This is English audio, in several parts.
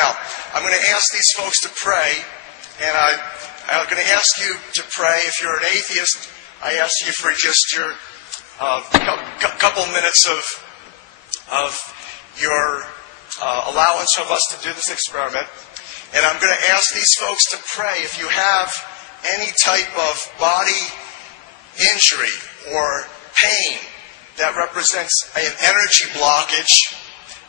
Now, I'm going to ask these folks to pray, and I'm going to ask you to pray. If you're an atheist, I ask you for just your couple minutes of your allowance of us to do this experiment. And I'm going to ask these folks to pray. If you have any type of body injury or pain that represents an energy blockage,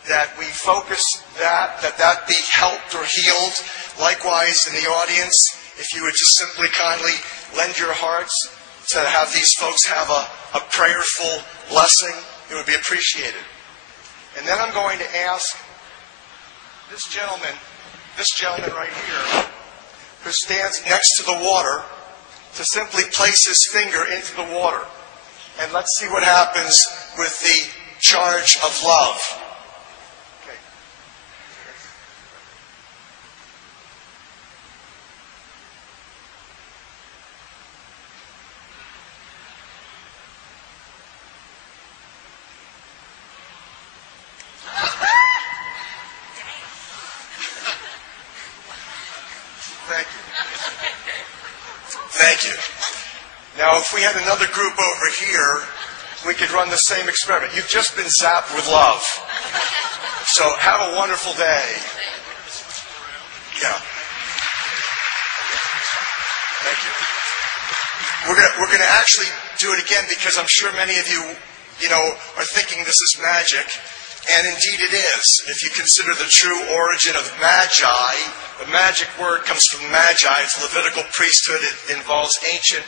that we focus that be helped or healed. Likewise, in the audience, if you would just simply kindly lend your hearts to have these folks have a prayerful blessing, it would be appreciated. And then I'm going to ask this gentleman right here, who stands next to the water, to simply place his finger into the water. And let's see what happens with the charge of love. Okay. Thank you. Thank you. Now, if we had another group over here, we could run the same experiment. You've just been zapped with love. So have a wonderful day. Yeah. Thank you. We're going to actually do it again because I'm sure many of you, are thinking this is magic. And indeed it is. If you consider the true origin of magi, the magic word comes from magi. It's Levitical priesthood. It involves ancient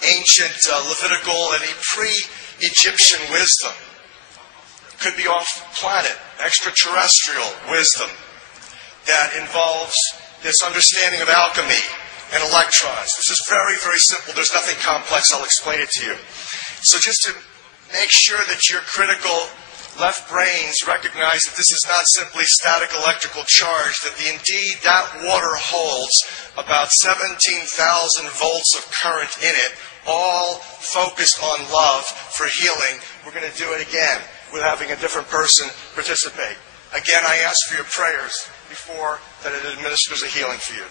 Levitical and pre-Egyptian wisdom. Could be off-planet, extraterrestrial wisdom that involves this understanding of alchemy and electrons. This is very, very simple. There's nothing complex. I'll explain it to you. So just to make sure that your critical left brains recognize that this is not simply static electrical charge, that indeed that water holds about 17,000 volts of current in it, all focused on love for healing. We're going to do it again with having a different person participate. Again, I ask for your prayers before that it administers a healing for you.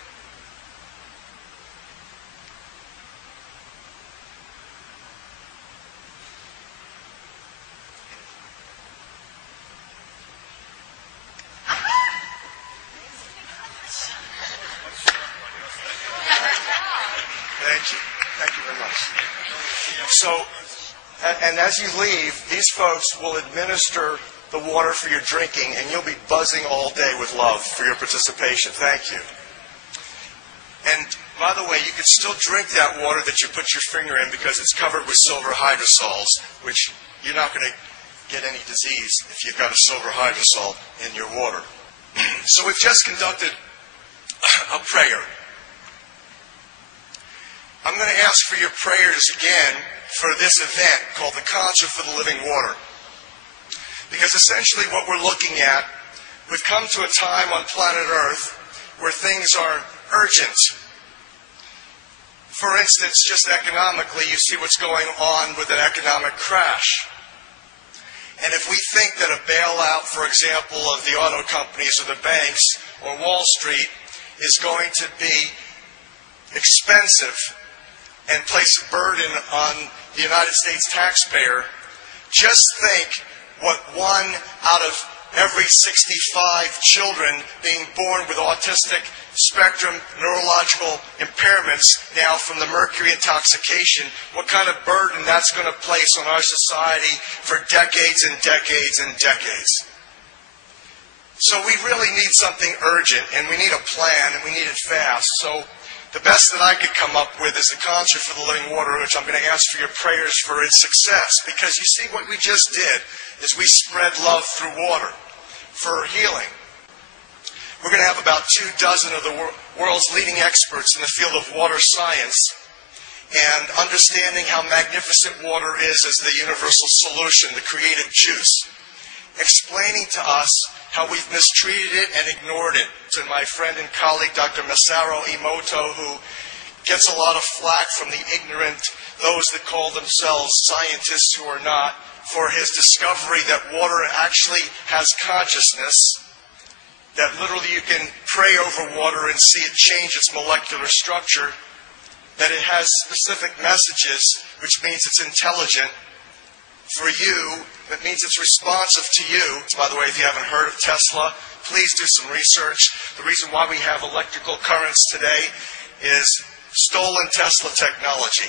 Thank you very much. So, and as you leave, these folks will administer the water for your drinking, and you'll be buzzing all day with love for your participation. Thank you. And by the way, you can still drink that water that you put your finger in because it's covered with silver hydrosols, which you're not going to get any disease if you've got a silver hydrosol in your water. So we've just conducted a prayer. I'm going to ask for your prayers again for this event called the Concert for the Living Water. Because essentially what we're looking at, we've come to a time on planet Earth where things are urgent. For instance, just economically, you see what's going on with an economic crash. And if we think that a bailout, for example, of the auto companies or the banks or Wall Street is going to be expensive and place a burden on the United States taxpayer, just think what 1 out of every 65 children being born with autistic spectrum neurological impairments now from the mercury intoxication, what kind of burden that's going to place on our society for decades and decades and decades. So we really need something urgent, and we need a plan, and we need it fast. So the best that I could come up with is the Concert for the Living Water, which I'm going to ask for your prayers for its success. Because you see, what we just did is we spread love through water for healing. We're going to have about 24 of the world's leading experts in the field of water science and understanding how magnificent water is as the universal solution, the creative juice, explaining to us how we've mistreated it and ignored it. To my friend and colleague, Dr. Masaru Emoto, who gets a lot of flack from the ignorant, those that call themselves scientists who are not, for his discovery that water actually has consciousness, that literally you can pray over water and see it change its molecular structure, that it has specific messages, which means it's intelligent. For you, that means it's responsive to you. By the way, if you haven't heard of Tesla, please do some research. The reason why we have electrical currents today is stolen Tesla technology.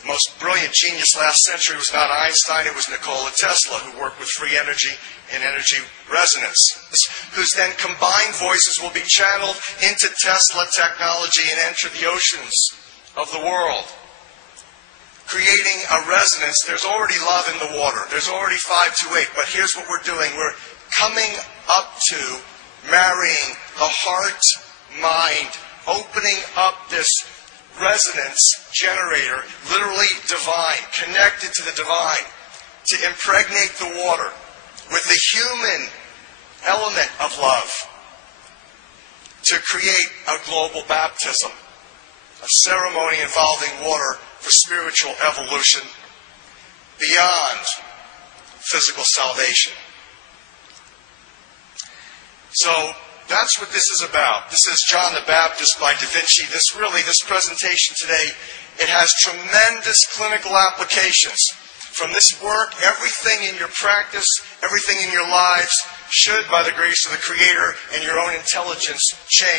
The most brilliant genius last century was not Einstein, it was Nikola Tesla, who worked with free energy and energy resonance, whose then combined voices will be channeled into Tesla technology and enter the oceans of the world, creating a resonance. There's already love in the water. There's already 528. But here's what we're doing. We're coming up to marrying the heart, mind, opening up this resonance generator, literally divine, connected to the divine, to impregnate the water with the human element of love, to create a global baptism, a ceremony involving water for spiritual evolution beyond physical salvation. So that's what this is about. This is John the Baptist by Da Vinci. This presentation today, it has tremendous clinical applications. From this work, everything in your practice, everything in your lives should, by the grace of the Creator and your own intelligence, change.